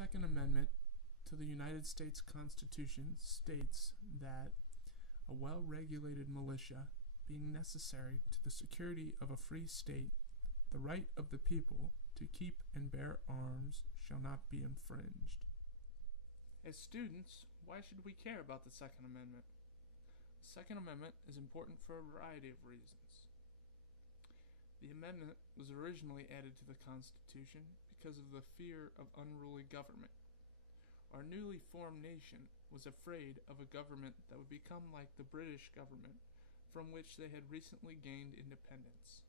Second Amendment to the United States Constitution states that a well-regulated militia, being necessary to the security of a free state, the right of the people to keep and bear arms shall not be infringed. As students, why should we care about the Second Amendment? The Second Amendment is important for a variety of reasons. The amendment was originally added to the Constitution because of the fear of unruly government. Our newly formed nation was afraid of a government that would become like the British government, from which they had recently gained independence.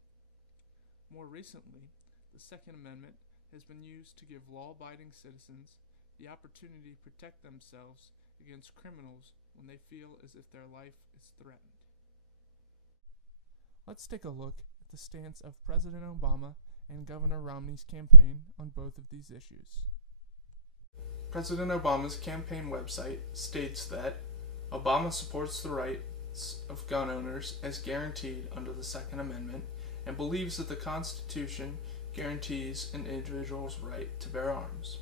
More recently, the Second Amendment has been used to give law-abiding citizens the opportunity to protect themselves against criminals when they feel as if their life is threatened. Let's take a look at the stance of President Obama and Governor Romney's campaign on both of these issues. President Obama's campaign website states that Obama supports the rights of gun owners as guaranteed under the Second Amendment and believes that the Constitution guarantees an individual's right to bear arms.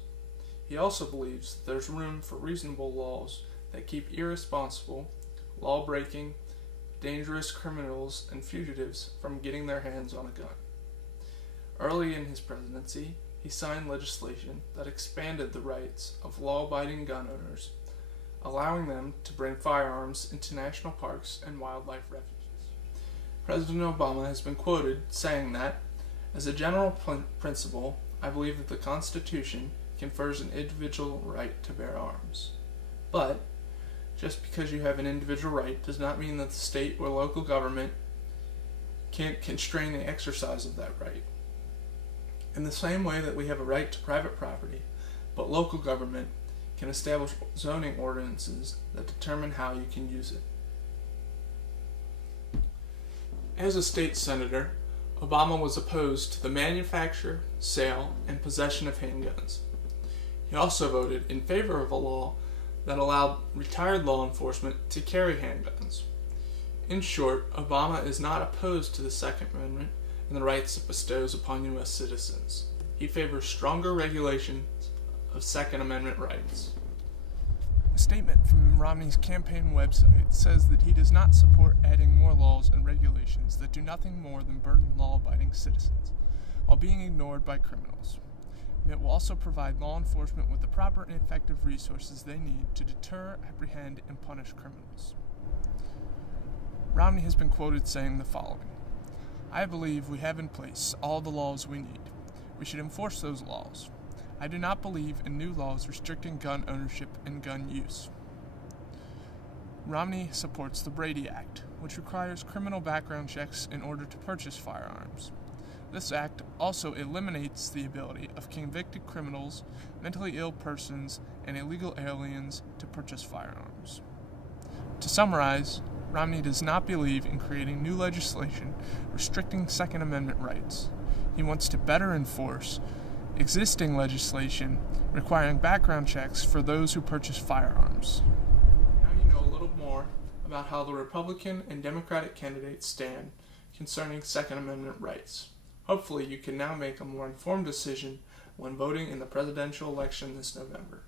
He also believes that there's room for reasonable laws that keep irresponsible, law-breaking, dangerous criminals and fugitives from getting their hands on a gun. Early in his presidency, he signed legislation that expanded the rights of law-abiding gun owners, allowing them to bring firearms into national parks and wildlife refuges. President Obama has been quoted saying that, as a general principle, I believe that the Constitution confers an individual right to bear arms. But, just because you have an individual right does not mean that the state or local government can't constrain the exercise of that right. In the same way that we have a right to private property, but local government can establish zoning ordinances that determine how you can use it. As a state senator, Obama was opposed to the manufacture, sale, and possession of handguns. He also voted in favor of a law that allowed retired law enforcement to carry handguns. In short, Obama is not opposed to the Second Amendment and the rights it bestows upon U.S. citizens. He favors stronger regulations of Second Amendment rights. A statement from Romney's campaign website says that he does not support adding more laws and regulations that do nothing more than burden law-abiding citizens, while being ignored by criminals. It will also provide law enforcement with the proper and effective resources they need to deter, apprehend, and punish criminals. Romney has been quoted saying the following: I believe we have in place all the laws we need. We should enforce those laws. I do not believe in new laws restricting gun ownership and gun use. Romney supports the Brady Act, which requires criminal background checks in order to purchase firearms. This act also eliminates the ability of convicted criminals, mentally ill persons, and illegal aliens to purchase firearms. To summarize, Romney does not believe in creating new legislation restricting Second Amendment rights. He wants to better enforce existing legislation requiring background checks for those who purchase firearms. Now you know a little more about how the Republican and Democratic candidates stand concerning Second Amendment rights. Hopefully you can now make a more informed decision when voting in the presidential election this November.